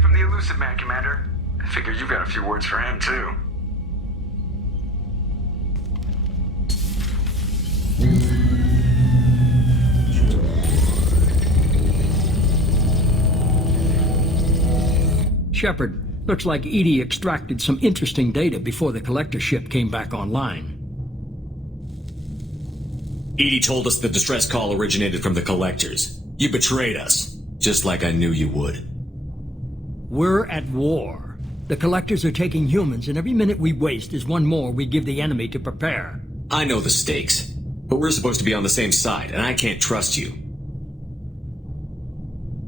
in from the elusive man, Commander. I figure you've got a few words for him, too. Shepard, looks like Edie extracted some interesting data before the collector ship came back online. Edie told us the distress call originated from the collectors. You betrayed us, just like I knew you would. We're at war. The collectors are taking humans, and every minute we waste is one more we give the enemy to prepare. I know the stakes, but we're supposed to be on the same side, and I can't trust you.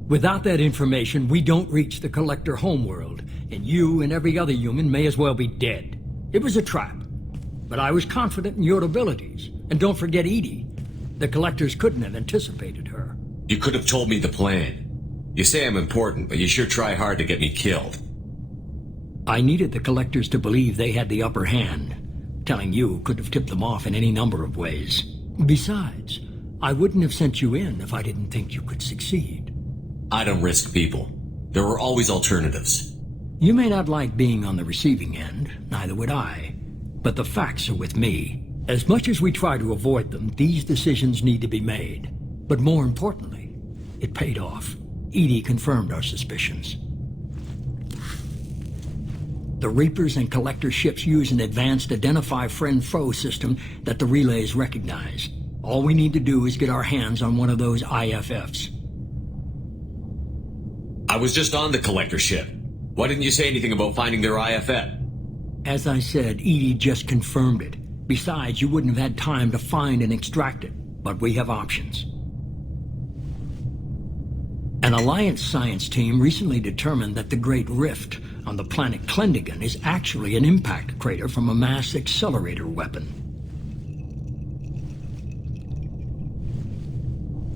Without that information, we don't reach the collector homeworld, and you and every other human may as well be dead. It was a trap, but I was confident in your abilities. And don't forget Edie. The collectors couldn't have anticipated her. You could have told me the plan. You say I'm important, but you sure try hard to get me killed. I needed the collectors to believe they had the upper hand. Telling you could have tipped them off in any number of ways. Besides, I wouldn't have sent you in if I didn't think you could succeed. I don't risk people. There are always alternatives. You may not like being on the receiving end, neither would I. But the facts are with me. As much as we try to avoid them, these decisions need to be made. But more importantly, it paid off. Edie confirmed our suspicions. The Reapers and Collector ships use an advanced Identify Friend-Foe system that the relays recognize. All we need to do is get our hands on one of those IFFs. I was just on the Collector ship. Why didn't you say anything about finding their IFF? As I said, Edie just confirmed it. Besides, you wouldn't have had time to find and extract it. But we have options. An Alliance science team recently determined that the Great Rift on the planet Klendigan is actually an impact crater from a mass accelerator weapon.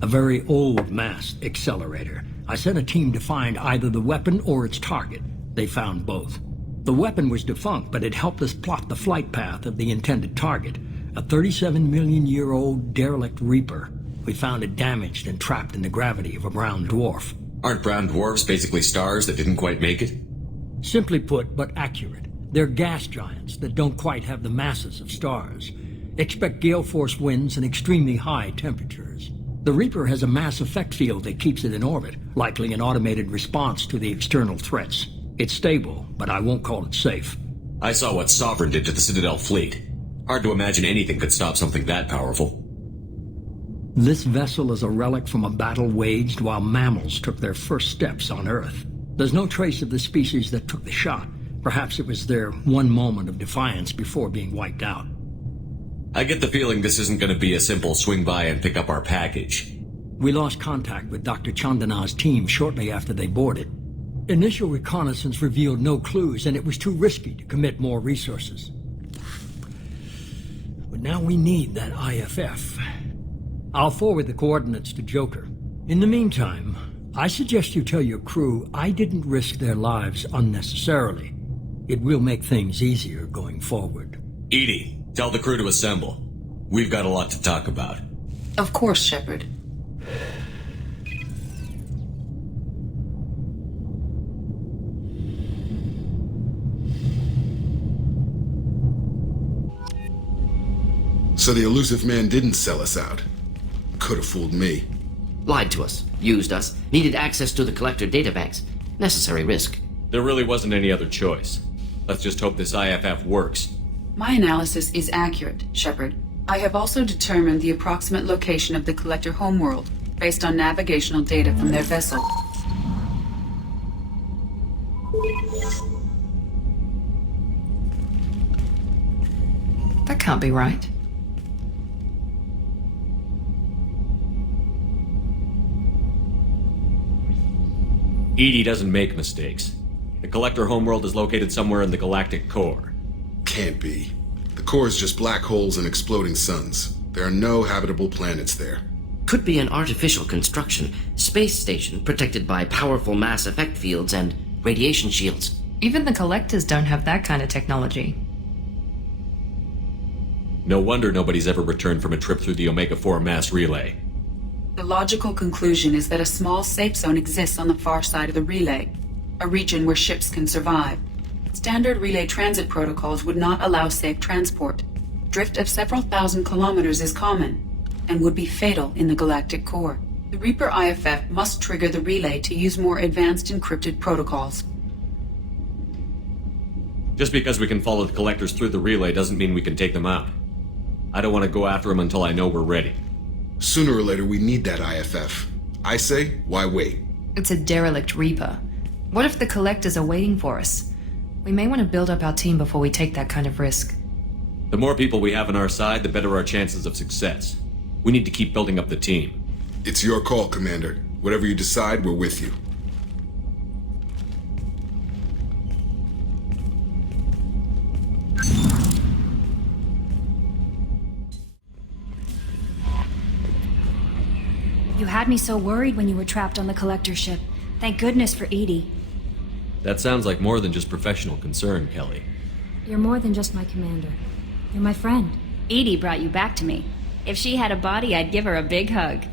A very old mass accelerator. I sent a team to find either the weapon or its target. They found both. The weapon was defunct, but it helped us plot the flight path of the intended target, a 37-million-year-old derelict Reaper. We found it damaged and trapped in the gravity of a brown dwarf. Aren't brown dwarfs basically stars that didn't quite make it? Simply put, but accurate. They're gas giants that don't quite have the masses of stars. Expect gale force winds and extremely high temperatures. The Reaper has a mass effect field that keeps it in orbit, likely an automated response to the external threats. It's stable, but I won't call it safe. I saw what Sovereign did to the Citadel fleet. Hard to imagine anything could stop something that powerful. This vessel is a relic from a battle waged while mammals took their first steps on Earth. There's no trace of the species that took the shot. Perhaps it was their one moment of defiance before being wiped out. I get the feeling this isn't going to be a simple swing by and pick up our package. We lost contact with Dr. Chandana's team shortly after they boarded. Initial reconnaissance revealed no clues, and it was too risky to commit more resources. But now we need that IFF. I'll forward the coordinates to Joker. In the meantime, I suggest you tell your crew I didn't risk their lives unnecessarily. It will make things easier going forward. Edie, tell the crew to assemble. We've got a lot to talk about. Of course, Shepard. So the elusive man didn't sell us out. Could have fooled me. Lied to us, used us, needed access to the collector databanks. Necessary risk. There really wasn't any other choice. Let's just hope this IFF works. My analysis is accurate, Shepard. I have also determined the approximate location of the collector homeworld based on navigational data from their vessel. That can't be right. Edie doesn't make mistakes. The collector homeworld is located somewhere in the galactic core. Can't be. The core is just black holes and exploding suns. There are no habitable planets there. Could be an artificial construction, space station protected by powerful mass effect fields and radiation shields. Even the collectors don't have that kind of technology. No wonder nobody's ever returned from a trip through the Omega-4 mass relay. The logical conclusion is that a small safe zone exists on the far side of the relay. a region where ships can survive. Standard relay transit protocols would not allow safe transport. Drift of several thousand kilometers is common, and would be fatal in the galactic core. The Reaper IFF must trigger the relay to use more advanced encrypted protocols. Just because we can follow the collectors through the relay doesn't mean we can take them out. I don't want to go after them until I know we're ready. Sooner or later, we need that IFF. I say, why wait? It's a derelict Reaper. What if the collectors are waiting for us? We may want to build up our team before we take that kind of risk. The more people we have on our side, the better our chances of success. We need to keep building up the team. It's your call, Commander. Whatever you decide, we're with you. You had me so worried when you were trapped on the collector ship. Thank goodness for Edie. That sounds like more than just professional concern, Kelly. You're more than just my commander. You're my friend. Edie brought you back to me. If she had a body, I'd give her a big hug.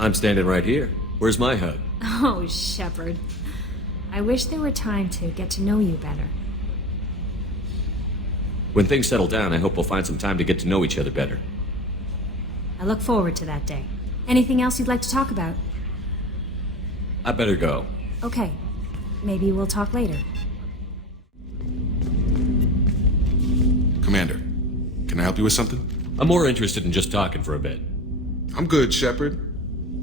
I'm standing right here. Where's my hug? Oh, Shepard. I wish there were time to get to know you better. When things settle down, I hope we'll find some time to get to know each other better. I look forward to that day. Anything else you'd like to talk about? I better go. Okay. Maybe we'll talk later. Commander, can I help you with something? I'm more interested in just talking for a bit. I'm good, Shepard.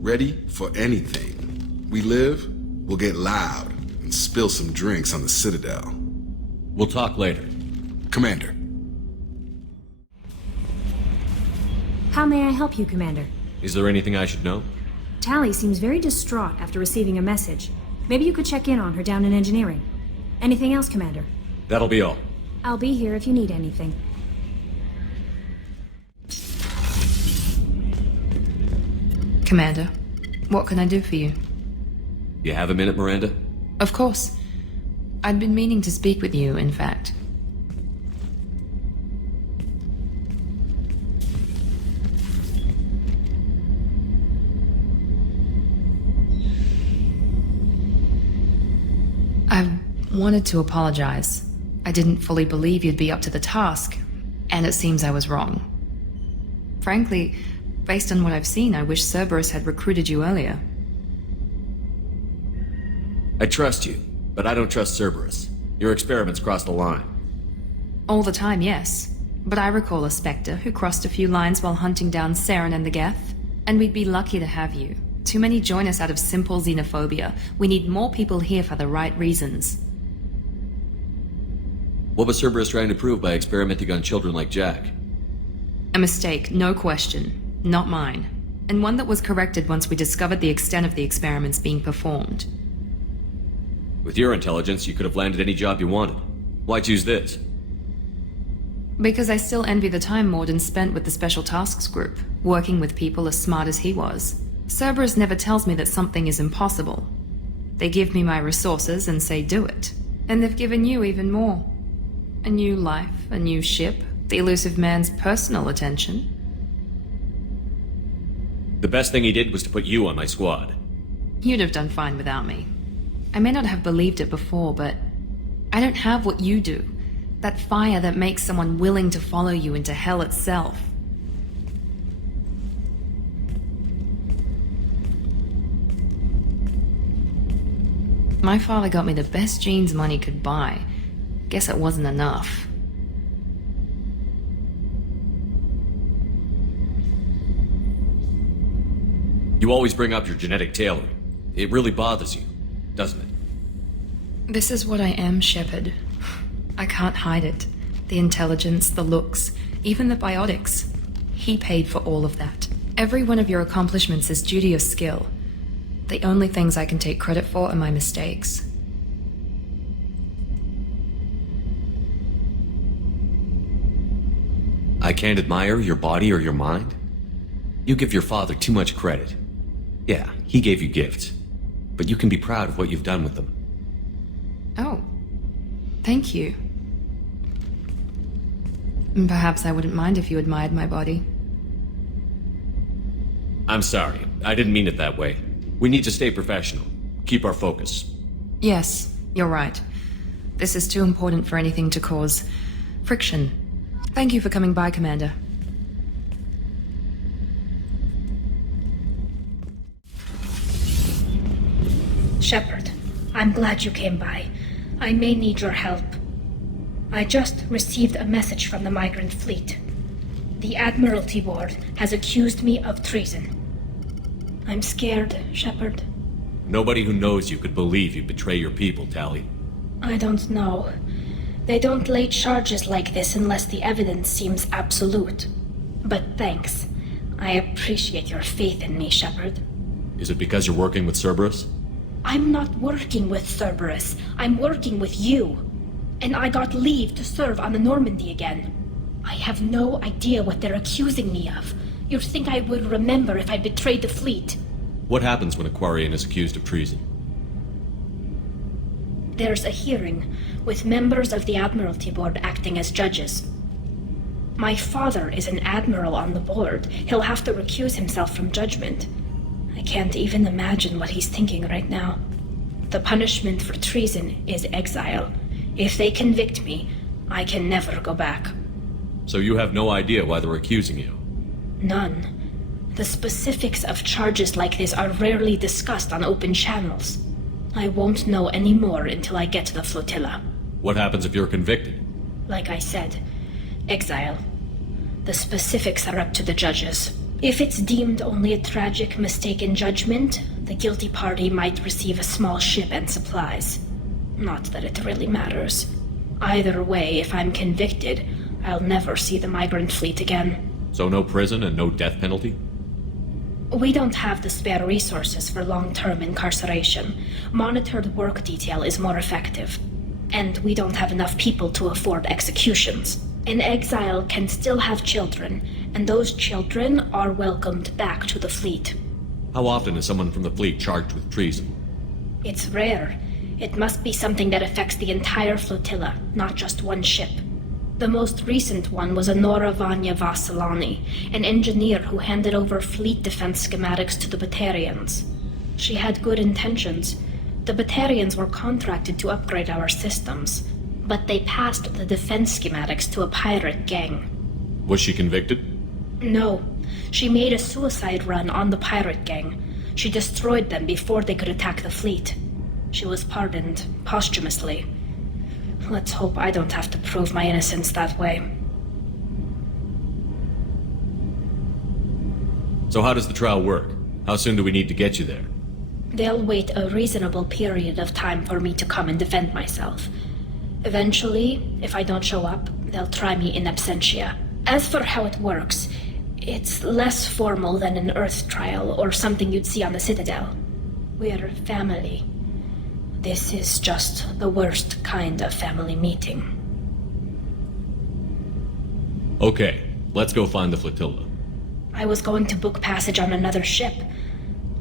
Ready for anything. We live, we'll get loud, and spill some drinks on the Citadel. We'll talk later. Commander. How may I help you, Commander? Is there anything I should know? Tally seems very distraught after receiving a message. Maybe you could check in on her down in engineering. Anything else, Commander? That'll be all. I'll be here if you need anything. Commander, what can I do for you? You have a minute, Miranda? Of course. I'd been meaning to speak with you, in fact. I wanted to apologize. I didn't fully believe you'd be up to the task, and it seems I was wrong. Frankly, based on what I've seen, I wish Cerberus had recruited you earlier. I trust you, but I don't trust Cerberus. Your experiments crossed the line. All the time, yes. But I recall a Spectre who crossed a few lines while hunting down Saren and the Geth, and we'd be lucky to have you. Too many join us out of simple xenophobia. We need more people here for the right reasons. What was Cerberus trying to prove by experimenting on children like Jack? A mistake, no question. Not mine. And one that was corrected once we discovered the extent of the experiments being performed. With your intelligence, you could have landed any job you wanted. Why choose this? Because I still envy the time Morden spent with the Special Tasks Group, working with people as smart as he was. Cerberus never tells me that something is impossible. They give me my resources and say do it. And they've given you even more. A new life, a new ship, the elusive man's personal attention. The best thing he did was to put you on my squad. You'd have done fine without me. I may not have believed it before, but I don't have what you do. That fire that makes someone willing to follow you into hell itself. My father got me the best jeans money could buy. Guess it wasn't enough. You always bring up your genetic tailoring. It really bothers you, doesn't it? This is what I am, Shepard. I can't hide it. The intelligence, the looks, even the biotics. He paid for all of that. Every one of your accomplishments is due to your skill. The only things I can take credit for are my mistakes. I can't admire your body or your mind? You give your father too much credit. Yeah, he gave you gifts. But you can be proud of what you've done with them. Oh, thank you. Perhaps I wouldn't mind if you admired my body. I'm sorry. I didn't mean it that way. We need to stay professional. keep our focus. Yes, you're right. This is too important for anything to cause friction. Thank you for coming by, Commander. Shepard, I'm glad you came by. I may need your help. I just received a message from the migrant fleet. The Admiralty Board has accused me of treason. I'm scared, Shepard. Nobody who knows you could believe you betray your people, Tally. I don't know. They don't lay charges like this unless the evidence seems absolute. But thanks. I appreciate your faith in me, Shepard. Is it because you're working with Cerberus? I'm not working with Cerberus. I'm working with you. And I got leave to serve on the Normandy again. I have no idea what they're accusing me of. You'd think I would remember if I betrayed the fleet. What happens when a Quarian is accused of treason? There's a hearing, with members of the Admiralty Board acting as judges. My father is an admiral on the board. He'll have to recuse himself from judgment. I can't even imagine what he's thinking right now. The punishment for treason is exile. If they convict me, I can never go back. So you have no idea why they're accusing you? None. The specifics of charges like this are rarely discussed on open channels. I won't know any more until I get to the flotilla. What happens if you're convicted? Like I said, exile. The specifics are up to the judges. If it's deemed only a tragic mistake in judgment, the guilty party might receive a small ship and supplies. Not that it really matters. Either way, if I'm convicted, I'll never see the migrant fleet again. So no prison and no death penalty? We don't have the spare resources for long-term incarceration. Monitored work detail is more effective. And we don't have enough people to afford executions. An exile can still have children, and those children are welcomed back to the fleet. How often is someone from the fleet charged with treason? It's rare. It must be something that affects the entire flotilla, not just one ship. The most recent one was Honora Vanya Vassilani, an engineer who handed over fleet defense schematics to the Batarians. She had good intentions. The Batarians were contracted to upgrade our systems, but they passed the defense schematics to a pirate gang. Was she convicted? No. She made a suicide run on the pirate gang. She destroyed them before they could attack the fleet. She was pardoned, posthumously. Let's hope I don't have to prove my innocence that way. So how does the trial work? How soon do we need to get you there? They'll wait a reasonable period of time for me to come and defend myself. Eventually, if I don't show up, they'll try me in absentia. As for how it works, it's less formal than an Earth trial or something you'd see on the Citadel. We're family. This is just the worst kind of family meeting. Okay, let's go find the flotilla. I was going to book passage on another ship.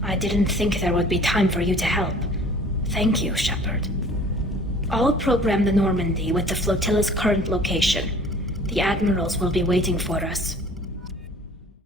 I didn't think there would be time for you to help. Thank you, Shepard. I'll program the Normandy with the flotilla's current location. The admirals will be waiting for us.